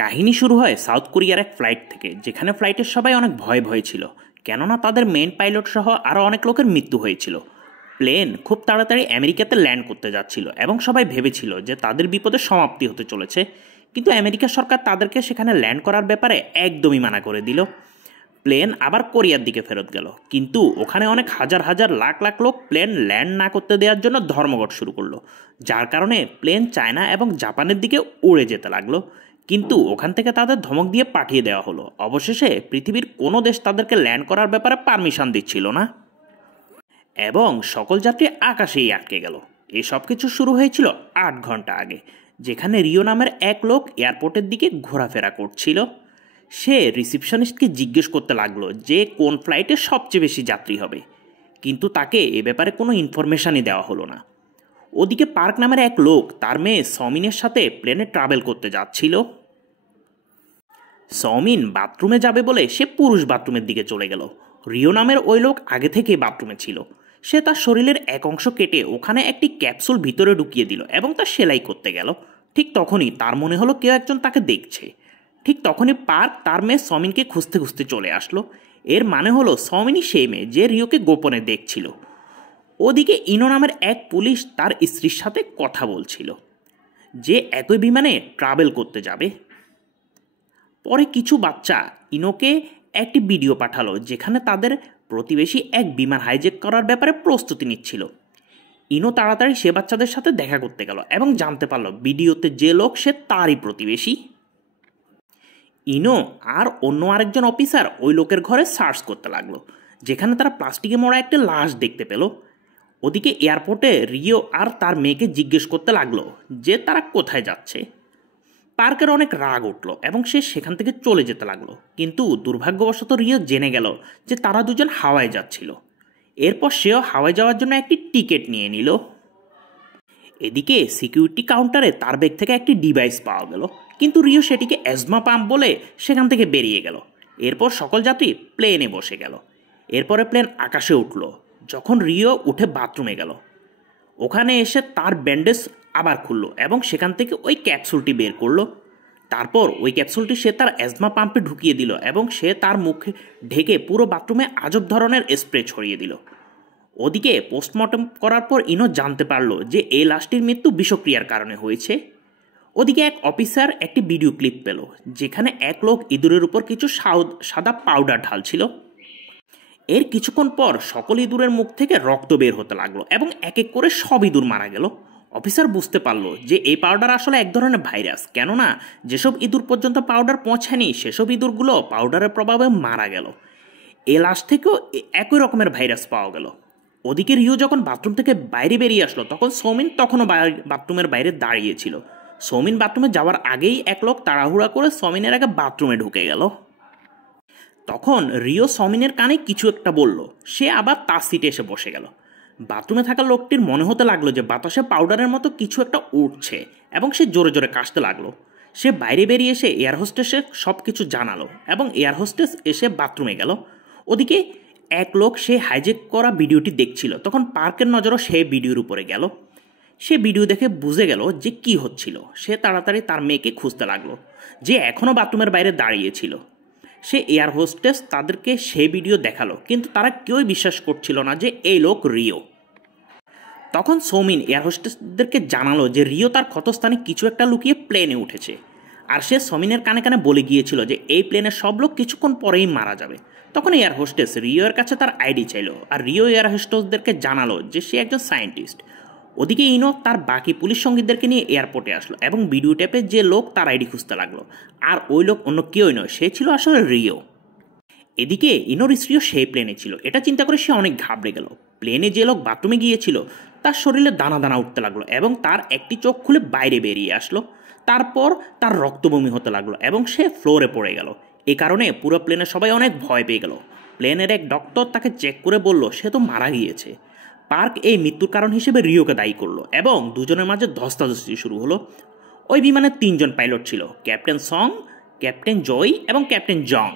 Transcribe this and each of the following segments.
কাহিনী শুরু হয় সাউথ কোরিয়ার এক ফ্লাইট থেকে, যেখানে ফ্লাইটের সবাই অনেক ভয়ে ভয়ে ছিল, কেননা তাদের মেন পাইলট সহ আরও অনেক লোকের মৃত্যু হয়েছিল। প্লেন খুব তাড়াতাড়ি আমেরিকাতে ল্যান্ড করতে যাচ্ছিল এবং সবাই ভেবেছিল যে তাদের বিপদের সমাপ্তি হতে চলেছে, কিন্তু আমেরিকা সরকার তাদেরকে সেখানে ল্যান্ড করার ব্যাপারে একদমই মানা করে দিল। প্লেন আবার কোরিয়ার দিকে ফেরত গেল, কিন্তু ওখানে অনেক হাজার হাজার লাখ লাখ লোক প্লেন ল্যান্ড না করতে দেওয়ার জন্য ধর্মঘট শুরু করলো, যার কারণে প্লেন চায়না এবং জাপানের দিকে উড়ে যেতে লাগলো। কিন্তু ওখান থেকে তাদের ধমক দিয়ে পাঠিয়ে দেওয়া হলো। অবশেষে পৃথিবীর কোনো দেশ তাদেরকে ল্যান্ড করার ব্যাপারে পারমিশন দিচ্ছিল না এবং সকল যাত্রী আকাশেই আটকে গেল। এই সব কিছু শুরু হয়েছিল 8 ঘন্টা আগে, যেখানে রিও নামের এক লোক এয়ারপোর্টের দিকে ঘোরাফেরা করছিল। সে রিসিপশনিস্টকে জিজ্ঞেস করতে লাগলো যে কোন ফ্লাইটে সবচেয়ে বেশি যাত্রী হবে, কিন্তু তাকে এ ব্যাপারে কোনো ইনফরমেশনই দেওয়া হলো না। ওদিকে পার্ক নামের এক লোক তার মেয়ে সমিনের সাথে প্লেনে ট্রাভেল করতে যাচ্ছিল। সমিন বাথরুমে যাবে বলে সে পুরুষ বাথরুমের দিকে চলে গেল। রিও নামের ওই লোক আগে থেকে বাথরুমে ছিল। সে তার শরীরের এক অংশ কেটে ওখানে একটি ক্যাপসুল ভিতরে ঢুকিয়ে দিল এবং তা সেলাই করতে গেল। ঠিক তখনই তার মনে হলো কেউ একজন তাকে দেখছে। ঠিক তখনই পার্ক তার মেয়ে সমিনকে খুঁজতে খুঁজতে চলে আসলো। এর মানে হলো সমিনই সেই মেয়ে যে রিওকে গোপনে দেখছিল। ওদিকে ইনো নামের এক পুলিশ তার স্ত্রীর সাথে কথা বলছিল যে একই বিমানে ট্রাভেল করতে যাবে। পরে কিছু বাচ্চা ইনোকে একটি ভিডিও পাঠালো যেখানে তাদের প্রতিবেশী এক বিমান হাইজ্যাক করার ব্যাপারে প্রস্তুতি নিচ্ছিল। ইনো তাড়াতাড়ি সে বাচ্চাদের সাথে দেখা করতে গেল এবং জানতে পারলো ভিডিওতে যে লোক সে তারই প্রতিবেশী। ইনো আর অন্য আরেকজন অফিসার ওই লোকের ঘরে সার্চ করতে লাগলো, যেখানে তারা প্লাস্টিকে মোড়া একটা লাশ দেখতে পেল। ওদিকে এয়ারপোর্টে রিও আর তার মেয়েকে জিজ্ঞেস করতে লাগলো যে তারা কোথায় যাচ্ছে। পার্কের অনেক রাগ উঠল এবং সে সেখান থেকে চলে যেতে লাগলো, কিন্তু দুর্ভাগ্যবশত রিও জেনে গেল যে তারা দুজন হাওয়ায় যাচ্ছিল। এরপর সেও হাওয়ায় যাওয়ার জন্য একটি টিকিট নিয়ে নিল। এদিকে সিকিউরিটি কাউন্টারে তার ব্যাগ থেকে একটি ডিভাইস পাওয়া গেল, কিন্তু রিও সেটিকে অ্যাজমা পাম্প বলে সেখান থেকে বেরিয়ে গেল। এরপর সকল যাত্রী প্লেনে বসে গেল। এরপরে প্লেন আকাশে উঠল। যখন রিও উঠে বাথরুমে গেল, ওখানে এসে তার ব্যান্ডেজ আবার খুললো এবং সেখান থেকে ওই ক্যাপসুলটি বের করলো। তারপর ওই ক্যাপসুলটি সে তার অ্যাজমা পাম্পে ঢুকিয়ে দিল এবং সে তার মুখে ঢেকে পুরো বাথরুমে আজব ধরনের স্প্রে ছড়িয়ে দিল। ওদিকে পোস্টমর্টম করার পর ইনো জানতে পারলো যে এই লাশটির মৃত্যু বিষক্রিয়ার কারণে হয়েছে। ওদিকে এক অফিসার একটি ভিডিও ক্লিপ পেল যেখানে এক লোক ইঁদুরের উপর কিছু সাদা পাউডার ঢালছিল। এর কিছুক্ষণ পর সকল ইঁদুরের মুখ থেকে রক্ত বের হতে লাগলো এবং এক এক করে সব ইঁদুর মারা গেল। অফিসার বুঝতে পারলো যে এই পাউডার আসলে এক ধরনের ভাইরাস, কেননা যেসব ইঁদুর পর্যন্ত পাউডার পৌঁছায়নি সেসব ইঁদুরগুলো পাউডারের প্রভাবে মারা গেল। এই লাশ থেকেও একই রকমের ভাইরাস পাওয়া গেল। ওদিকে রিও যখন বাথরুম থেকে বাইরে বেরিয়ে আসলো, তখন সৌমিন তখনও বাথরুমের বাইরে দাঁড়িয়েছিল। সৌমিন বাথরুমে যাওয়ার আগেই এক লোক তাড়াহুড়া করে সৌমিনের আগে বাথরুমে ঢুকে গেল। তখন রিও সৌমিনের কানে কিছু একটা বলল। সে আবার তার সিটে এসে বসে গেল। বাথরুমে থাকা লোকটির মনে হতে লাগলো যে বাতাসে পাউডারের মতো কিছু একটা উঠছে এবং সে জোরে জোরে কাশতে লাগলো। সে বাইরে বেরিয়ে এসে এয়ার হোস্টেসে সব কিছু জানালো এবং এয়ার হোস্টেস এসে বাথরুমে গেল। ওদিকে এক লোক সে হাইজ্যাক করা ভিডিওটি দেখছিল। তখন পার্কের নজরও সে ভিডিওর উপরে গেল। সে ভিডিও দেখে বুঝে গেল যে কি হচ্ছিল। সে তাড়াতাড়ি তার মেয়েকে খুঁজতে লাগলো, যে এখনও বাথরুমের বাইরে দাঁড়িয়েছিল। সে এয়ার হোস্টেস তাদেরকে সেই ভিডিও দেখালো, কিন্তু তারা কেউই বিশ্বাস করছিল না যে এই লোক রিও। তখন সৌমিন এয়ার হোস্টেসদেরকে জানালো যে রিও তার ক্ষতস্থানে কিছু একটা লুকিয়ে প্লেনে উঠেছে, আর সে সৌমিনের কানে কানে বলে গিয়েছিল যে এই প্লেনের সব লোক কিছুক্ষণ পরেই মারা যাবে। তখন এয়ার হোস্টেস রিওর কাছে তার আইডি চাইল, আর রিও এয়ার হোস্টেসদেরকে জানালো যে সে একজন সায়েন্টিস্ট। ওদিকে ইনো তার বাকি পুলিশ সঙ্গীদেরকে নিয়ে এয়ারপোর্টে আসলো এবং ভিডিও ট্যাপে যে লোক তার আইডি খুঁজতে লাগলো, আর ওই লোক অন্য কেউই নয়, সে ছিল আসলে রিও। এদিকে ইনোর স্ত্রীও সেই প্লেনে ছিল। এটা চিন্তা করে সে অনেক ঘাবড়ে গেল। প্লেনে যে লোক বাথরুমে গিয়েছিল তার শরীরে দানা দানা উঠতে লাগলো এবং তার একটি চোখ খুলে বাইরে বেরিয়ে আসলো। তারপর তার রক্তবমি হতে লাগলো এবং সে ফ্লোরে পড়ে গেল। এ কারণে পুরো প্লেনে সবাই অনেক ভয় পেয়ে গেল। প্লেনের এক ডক্টর তাকে চেক করে বলল সে তো মারা গিয়েছে। পার্ক এই মৃত্যুর কারণ হিসেবে রিওকে দায়ী করলো এবং দুজনের মাঝে ধস্তাধস্তি শুরু হলো। ওই বিমানে 3 জন পাইলট ছিল, ক্যাপ্টেন সং, ক্যাপ্টেন জয় এবং ক্যাপ্টেন জং।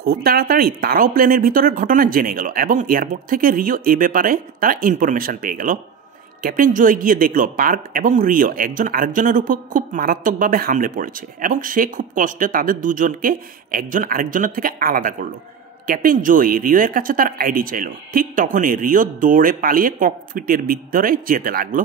খুব তাড়াতাড়ি তারাও প্লেনের ভিতরের ঘটনা জেনে গেল এবং এয়ারপোর্ট থেকে রিও এ ব্যাপারে তারা ইনফরমেশন পেয়ে গেল। ক্যাপ্টেন জয় গিয়ে দেখলো পার্ক এবং রিও একজন আরেকজনের উপর খুব মারাত্মকভাবে হামলে পড়েছে এবং সে খুব কষ্টে তাদের দুজনকে একজন আরেকজনের থেকে আলাদা করলো। ক্যাপ্টেন জয় রিও এর কাছে তার আইডি চাইলো। ঠিক তখনই রিও দৌড়ে পালিয়ে ককপিটের ভিতরে যেতে লাগলো,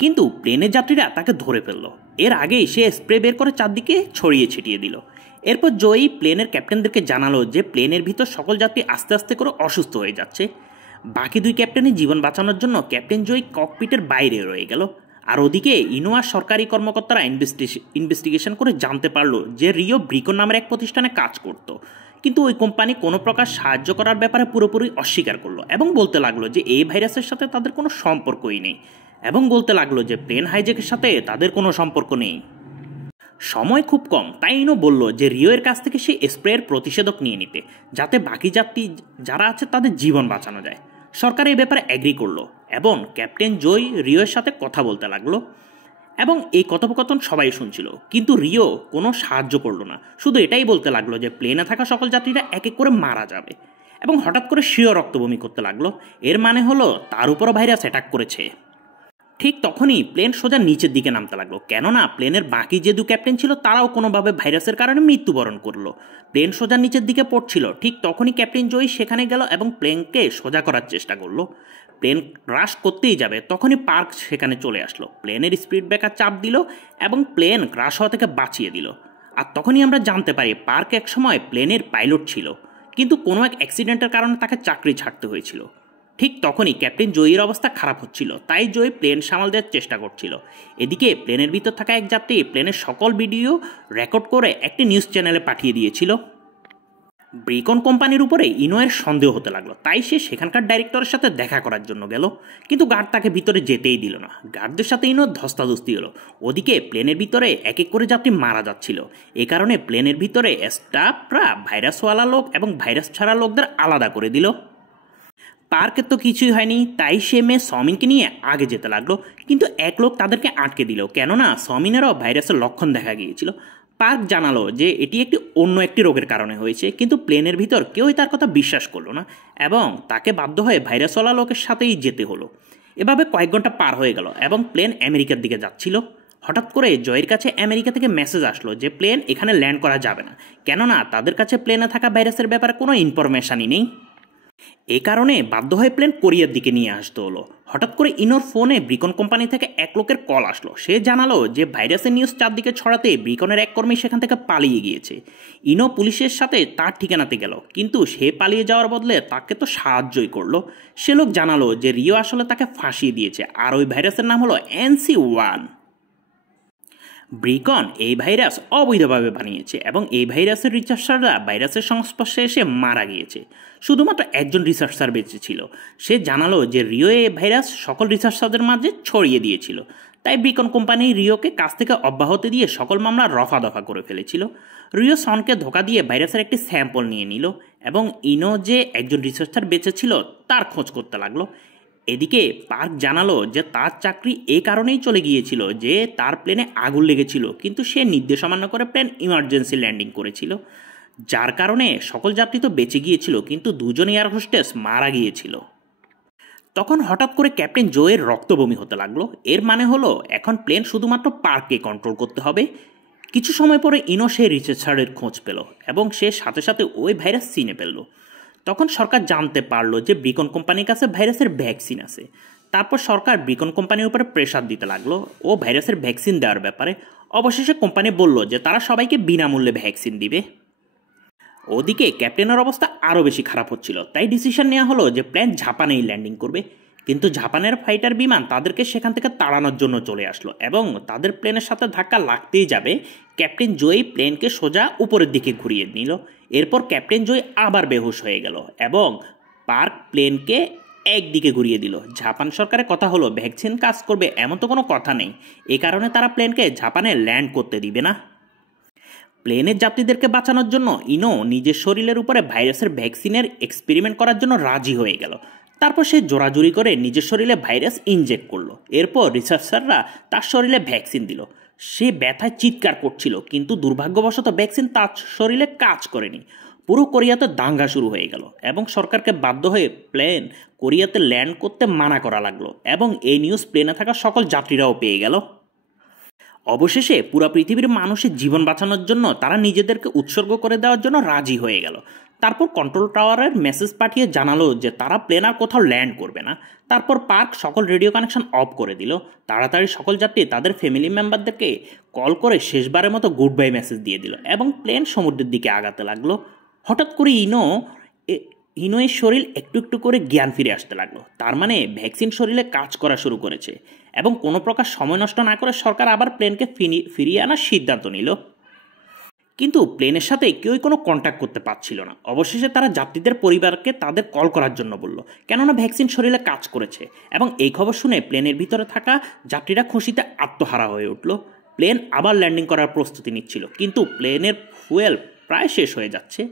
কিন্তু প্লেনের যাত্রীরা তাকে ধরে ফেললো। এর আগেই সে স্প্রে বের করে চারদিকে ছড়িয়ে ছিটিয়ে দিল। এরপর জয়ী প্লেনের ক্যাপ্টেনদেরকে জানালো যে প্লেনের ভিতর সকল যাত্রী আস্তে আস্তে করে অসুস্থ হয়ে যাচ্ছে। বাকি দুই ক্যাপ্টেনের জীবন বাঁচানোর জন্য ক্যাপ্টেন জয়ী ককপিটের বাইরে রয়ে গেল। আর ওদিকে ইনোয়ার সরকারি কর্মকর্তারা ইনভেস্টিগেশন করে জানতে পারলো যে রিও ব্রিকন নামের এক প্রতিষ্ঠানে কাজ করত, কিন্তু ওই কোম্পানি কোনো প্রকার সাহায্য করার ব্যাপারে পুরোপুরি অস্বীকার করলো এবং বলতে লাগলো যে এই ভাইরাসের সাথে তাদের কোনো সম্পর্কই নেই, এবং বলতে লাগলো যে প্লেন হাইজ্যাকের সাথে তাদের কোনো সম্পর্ক নেই। সময় খুব কম, তাই ইনো বলল যে রিও এর কাছ থেকে সেই স্প্রের প্রতিষেধক নিয়ে নিতে, যাতে বাকি যাত্রী যারা আছে তাদের জীবন বাঁচানো যায়। সরকার এই ব্যাপারে অ্যাগ্রি করলো এবং ক্যাপ্টেন জয় রিওর সাথে কথা বলতে লাগলো এবং এই কথোপকথন সবাই শুনছিল, কিন্তু রিও কোনো সাহায্য করলো না। শুধু এটাই বলতে লাগলো যে প্লেনে থাকা সকল যাত্রীরা এক এক করে মারা যাবে, এবং হঠাৎ করে সেও রক্তবমি করতে লাগলো। এর মানে হলো তার উপরও ভাইরাস অ্যাটাক করেছে। ঠিক তখনই প্লেন সোজা নিচের দিকে নামতে লাগলো, কেননা প্লেনের বাকি যে দু ক্যাপ্টেন ছিল তারাও কোনোভাবে ভাইরাসের কারণে মৃত্যুবরণ করলো। প্লেন সোজা নিচের দিকে পড়ছিল। ঠিক তখনই ক্যাপ্টেন জয় সেখানে গেল এবং প্লেনকে সোজা করার চেষ্টা করলো। প্লেন ক্রাশ করতেই যাবে, তখনই পার্ক সেখানে চলে আসলো। প্লেনের স্পিড ব্রেকার চাপ দিল এবং প্লেন ক্রাশ হওয়া থেকে বাঁচিয়ে দিল। আর তখনই আমরা জানতে পারি পার্ক একসময় প্লেনের পাইলট ছিল, কিন্তু কোনো এক অ্যাক্সিডেন্টের কারণে তাকে চাকরি ছাড়তে হয়েছিল। ঠিক তখনই ক্যাপ্টেন জয়ীর অবস্থা খারাপ হচ্ছিল, তাই জয় প্লেন সামাল দেওয়ার চেষ্টা করছিল। এদিকে প্লেনের ভিতর থাকা এক যাত্রী প্লেনের সকল ভিডিও রেকর্ড করে একটি নিউজ চ্যানেলে পাঠিয়ে দিয়েছিল। ব্রিকন কোম্পানির উপরে ইনোয়ের সন্দেহ হতে লাগলো, তাই সে সেখানকার ডাইরেক্টরের সাথে দেখা করার জন্য গেল, কিন্তু গার্ড তাকে ভিতরে যেতেই দিল না। গার্ডদের সাথে ইনোর ধস্তাধস্তি হলো। ওদিকে প্লেনের ভিতরে এক এক করে যাত্রী মারা যাচ্ছিল। এ কারণে প্লেনের ভিতরে স্টাফরা ভাইরাসওয়ালা লোক এবং ভাইরাস ছাড়া লোকদের আলাদা করে দিল। পার্কের তো কিছুই হয়নি, তাই সে মেয়ে সমিনকে নিয়ে আগে যেতে লাগলো, কিন্তু এক লোক তাদেরকে আটকে দিল, কেননা সমিনেরও ভাইরাসের লক্ষণ দেখা গিয়েছিল। পার্ক জানালো যে এটি অন্য একটি রোগের কারণে হয়েছে, কিন্তু প্লেনের ভিতর কেউই তার কথা বিশ্বাস করলো না এবং তাকে বাধ্য হয়ে ভাইরাসওয়ালা লোকের সাথেই যেতে হলো। এভাবে কয়েক ঘন্টা পার হয়ে গেল এবং প্লেন আমেরিকার দিকে যাচ্ছিল। হঠাৎ করে জয়ের কাছে আমেরিকা থেকে মেসেজ আসলো যে প্লেন এখানে ল্যান্ড করা যাবে না, কেননা তাদের কাছে প্লেনে থাকা ভাইরাসের ব্যাপারে কোনো ইনফরমেশনই নেই। এই কারণে বাধ্য হয়ে প্লেন কোরিয়ার দিকে নিয়ে আসতে হলো। হঠাৎ করে ইনোর ফোনে ব্রিকন কোম্পানি থেকে এক লোকের কল আসলো। সে জানালো যে ভাইরাসের নিউজ চারদিকে ছড়াতে ব্রিকনের এক কর্মী সেখান থেকে পালিয়ে গিয়েছে। ইনো পুলিশের সাথে তার ঠিকানাতে গেল, কিন্তু সে পালিয়ে যাওয়ার বদলে তাকে তো সাহায্যই করলো। সে লোক জানালো যে রিও আসলে তাকে ফাঁসিয়ে দিয়েছে, আর ওই ভাইরাসের নাম হলো NC1। ব্রিকন এই ভাইরাস অবৈধভাবে বানিয়েছে এবং এই ভাইরাসের রিসার্চাররা ভাইরাসের সংস্পর্শে এসে মারা গিয়েছে। শুধুমাত্র একজন রিসার্চার বেঁচে ছিল। সে জানালো যে রিও এই ভাইরাস সকল রিসার্চারদের মাঝে ছড়িয়ে দিয়েছিল, তাই ব্রিকন কোম্পানি রিওকে কাছ থেকে অব্যাহতি দিয়ে সকল মামলা রফা দফা করে ফেলেছিল। রিও সনকে ধোকা দিয়ে ভাইরাসের একটি স্যাম্পল নিয়ে নিল এবং ইনো যে একজন রিসার্চার বেঁচে ছিল তার খোঁজ করতে লাগলো। এদিকে পার্ক জানালো যে তার চাকরি এই কারণেই চলে গিয়েছিল যে তার প্লেনে আগুন লেগেছিল, কিন্তু সে নির্দেশ অমান্য করে প্লেন ইমার্জেন্সি ল্যান্ডিং করেছিল, যার কারণে সকল যাত্রী তো বেঁচে গিয়েছিল, কিন্তু দুজন এয়ার হোস্টেস মারা গিয়েছিল। তখন হঠাৎ করে ক্যাপ্টেন জোয়ের রক্তবমি হতে লাগলো। এর মানে হলো এখন প্লেন শুধুমাত্র পার্ককে কন্ট্রোল করতে হবে। কিছু সময় পরে ইনো সেই রিসার্চারের খোঁজ পেল এবং সে সাথে সাথে ওই ভাইরাস চিনে ফেলল। তখন সরকার জানতে পারলো যে ব্রিকন কোম্পানির কাছে ভাইরাসের ভ্যাকসিন আছে। তারপর সরকার ব্রিকন কোম্পানির উপরে প্রেশার দিতে লাগলো ও ভাইরাসের ভ্যাকসিন দেওয়ার ব্যাপারে। অবশেষে কোম্পানি বলল যে তারা সবাইকে বিনামূল্যে ভ্যাকসিন দিবে। ওদিকে ক্যাপ্টেনের অবস্থা আরও বেশি খারাপ হচ্ছিল, তাই ডিসিশন নেওয়া হলো যে প্লেন জাপানেই ল্যান্ডিং করবে। কিন্তু জাপানের ফাইটার বিমান তাদেরকে সেখান থেকে তাড়ানোর জন্য চলে আসলো এবং তাদের প্লেনের সাথে ধাক্কা লাগতেই যাবে ক্যাপ্টেন জয় প্লেনকে সোজা উপরের দিকে ঘুরিয়ে নিল। এরপর ক্যাপ্টেন জয় আবার বেহুশ হয়ে গেল এবং পার্ক প্লেনকে একদিকে ঘুরিয়ে দিল। জাপান সরকারের কথা হলো ভ্যাকসিন কাজ করবে এমন তো কোনো কথা নেই, এ কারণে তারা প্লেনকে জাপানে ল্যান্ড করতে দিবে না। প্লেনের যাত্রীদেরকে বাঁচানোর জন্য ইনো নিজের শরীরের উপরে ভাইরাসের ভ্যাকসিনের এক্সপেরিমেন্ট করার জন্য রাজি হয়ে গেল। তারপর সে জোরাজুরি করে নিজের শরীরে ভাইরাস ইনজেক্ট করলো। এরপর রিসার্চাররা তার শরীরে ভ্যাকসিন দিল। সে ব্যথায় চিৎকার করছিল, কিন্তু দুর্ভাগ্যবশত ভ্যাকসিন তার শরীরে কাজ করেনি। পুরো কোরিয়াতে দাঙ্গা শুরু হয়ে গেল এবং সরকারকে বাধ্য হয়ে প্লেন কোরিয়াতে ল্যান্ড করতে মানা করা লাগলো এবং এই নিউজ প্লেনে থাকা সকল যাত্রীরাও পেয়ে গেল। অবশেষে পুরো পৃথিবীর মানুষের জীবন বাঁচানোর জন্য তারা নিজেদেরকে উৎসর্গ করে দেওয়ার জন্য রাজি হয়ে গেল। তারপর কন্ট্রোল টাওয়ারের মেসেজ পাঠিয়ে জানালো যে তারা প্লেন আর কোথাও ল্যান্ড করবে না। তারপর পার্ক সকল রেডিও কানেকশন অফ করে দিল। তাড়াতাড়ি সকল যাত্রী তাদের ফ্যামিলি মেম্বারদেরকে কল করে শেষবারের মতো গুড বাই মেসেজ দিয়ে দিল এবং প্লেন সমুদ্রের দিকে আগাতে লাগলো। হঠাৎ করে ইনোয়ের শরীর একটু একটু করে জ্ঞান ফিরে আসতে লাগলো। তার মানে ভ্যাকসিন শরীরে কাজ করা শুরু করেছে এবং কোনো প্রকার সময় নষ্ট না করে সরকার আবার প্লেনকে ফিরিয়ে আনার সিদ্ধান্ত নিল। কিন্তু প্লেনের সাথে কেউই কোনো কন্ট্যাক্ট করতে পারছিল না। অবশেষে তারা যাত্রীদের পরিবারকে তাদের কল করার জন্য বলল, কেননা ভ্যাকসিন শরীরে কাজ করেছে। এবং এই খবর শুনে প্লেনের ভিতরে থাকা যাত্রীরা খুশিতে আত্মহারা হয়ে উঠল। প্লেন আবার ল্যান্ডিং করার প্রস্তুতি নিচ্ছিল, কিন্তু প্লেনের ফুয়েল প্রায় শেষ হয়ে যাচ্ছে।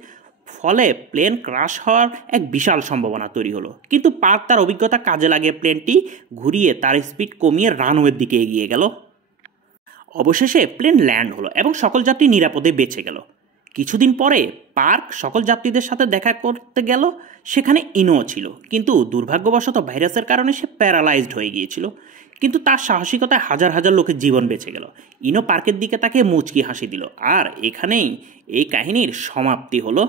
ফলে প্লেন ক্রাশ হওয়ার এক বিশাল সম্ভাবনা তৈরি হলো। কিন্তু পার্ক তার অভিজ্ঞতা কাজে লাগিয়ে প্লেনটি ঘুরিয়ে তার স্পিড কমিয়ে রানওয়ের দিকে এগিয়ে গেল। অবশেষে প্লেন ল্যান্ড হলো এবং সকল যাত্রী নিরাপদে বেঁচে গেল। কিছুদিন পরে পার্ক সকল যাত্রীদের সাথে দেখা করতে গেল। সেখানে ইনো ছিল, কিন্তু দুর্ভাগ্যবশত ভাইরাসের কারণে সে প্যারালাইজড হয়ে গিয়েছিল। কিন্তু তার সাহসিকতায় হাজার হাজার লোকের জীবন বেঁচে গেল। ইনো পার্কের দিকে তাকে মুচকি হাসি দিল। আর এখানেই এই কাহিনীর সমাপ্তি হলো।